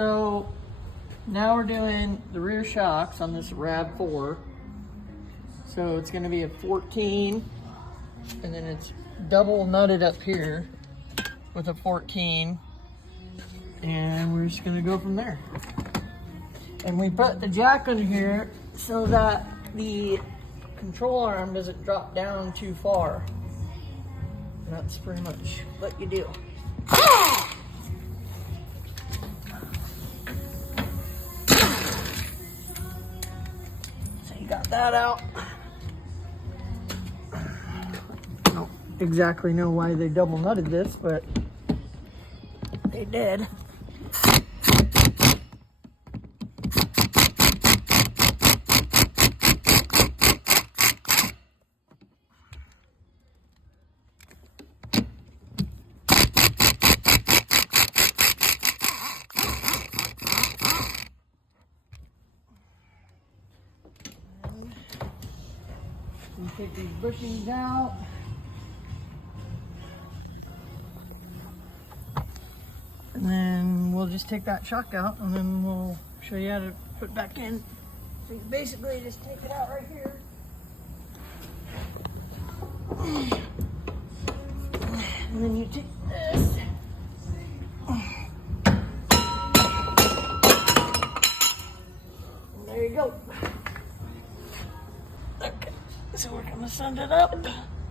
So now we're doing the rear shocks on this Rav 4. So it's going to be a 14, and then it's double nutted up here with a 14, and we're just going to go from there. And we put the jack under here so that the control arm doesn't drop down too far. And that's pretty much what you do. So you got that out. I don't exactly know why they double nutted this, but they did. Take these bushings out. And then we'll just take that shock out, and then we'll show you how to put it back in. So you basically just take it out right here. And then you take this. And there you go. Okay, so we're gonna send it up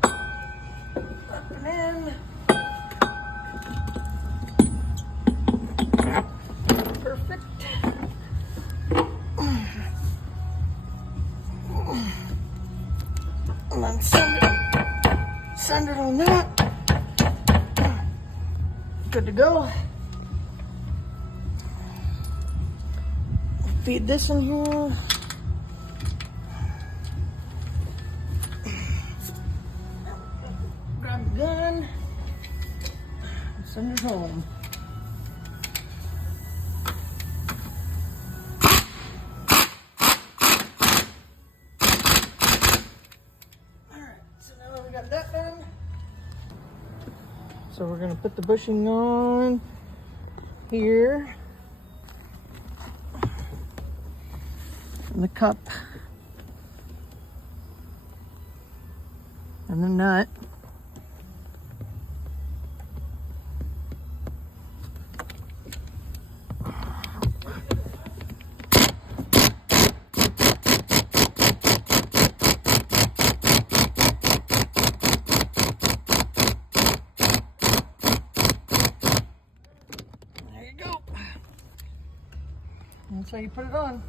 and in. Perfect. And then send it on that. Good to go. Feed this in here. Grab the gun and send it home. Alright, so now that we got that done, so we're going to put the bushing on here. And the cup. And the nut. There you go. That's how you put it on.